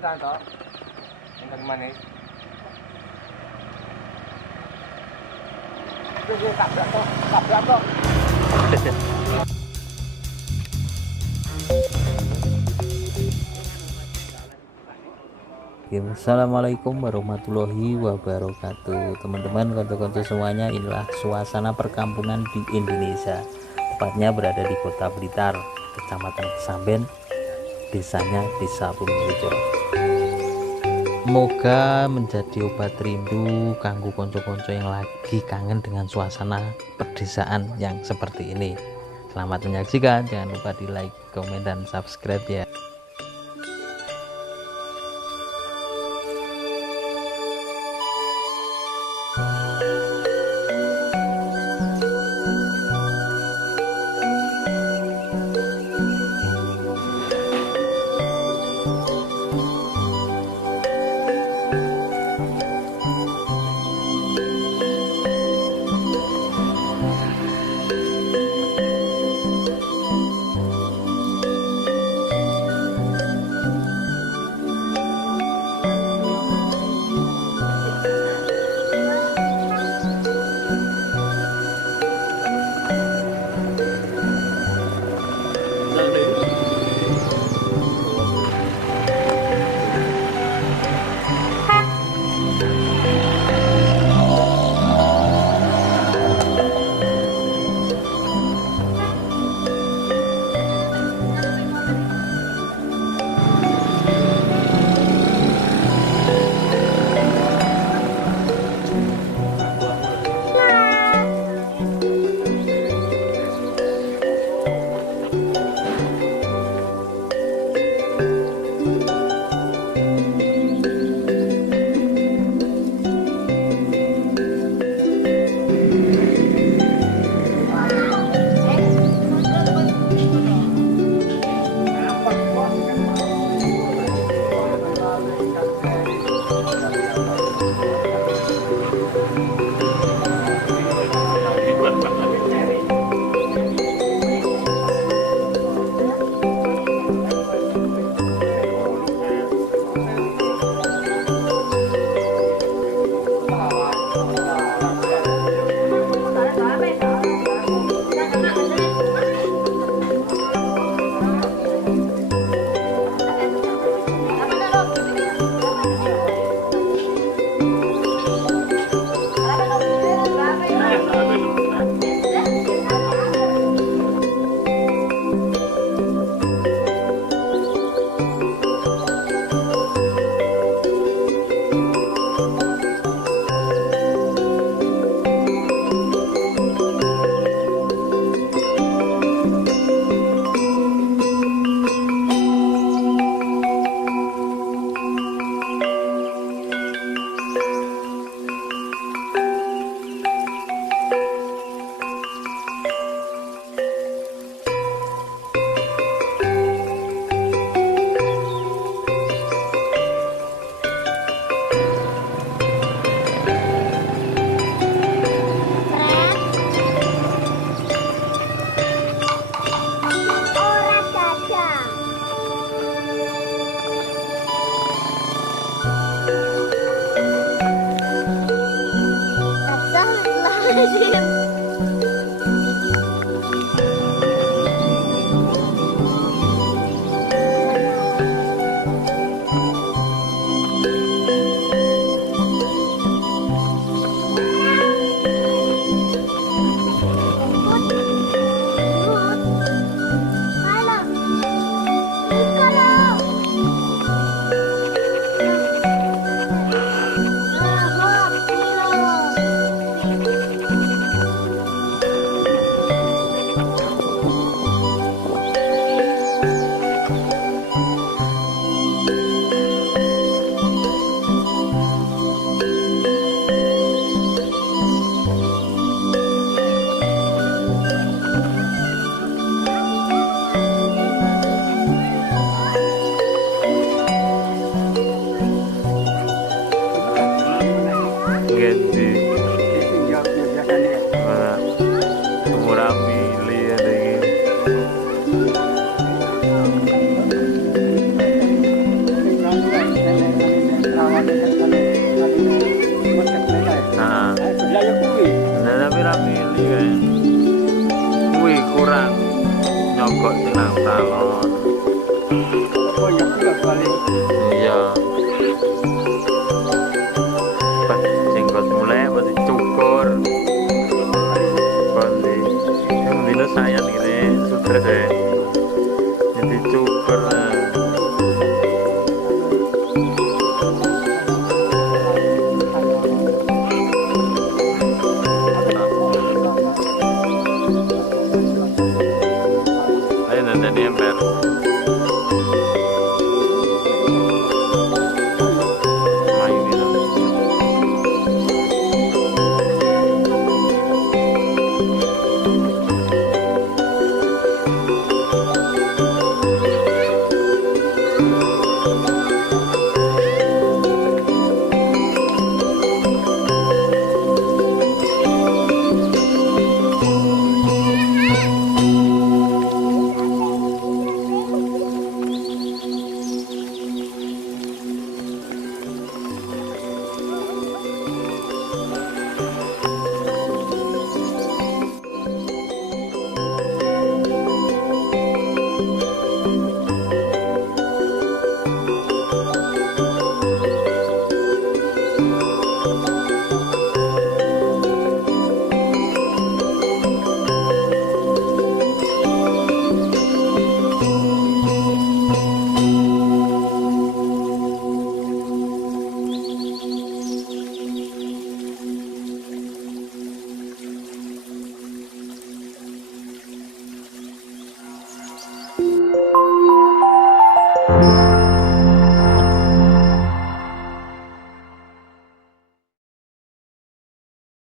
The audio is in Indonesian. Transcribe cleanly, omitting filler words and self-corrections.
kita toh. Ingkang manis. Wis tabrak toh. Assalamualaikum warahmatullahi wabarakatuh. Teman-teman, konco-konco semuanya, inilah suasana perkampungan di Indonesia. Tepatnya berada di Kota Blitar, Kecamatan Kesamben, desanya Desa Purworejo. Semoga menjadi obat rindu kanggo konco-konco yang lagi kangen dengan suasana pedesaan yang seperti ini. Selamat menyaksikan, jangan lupa di like, komen, dan subscribe ya. salon. Oh iya, juga balik. Iya. Pas jenggot mulai masih cukur. Balik. Yang dino sayang ini sudah deh. Jadi cukur. Ayo nanti ember.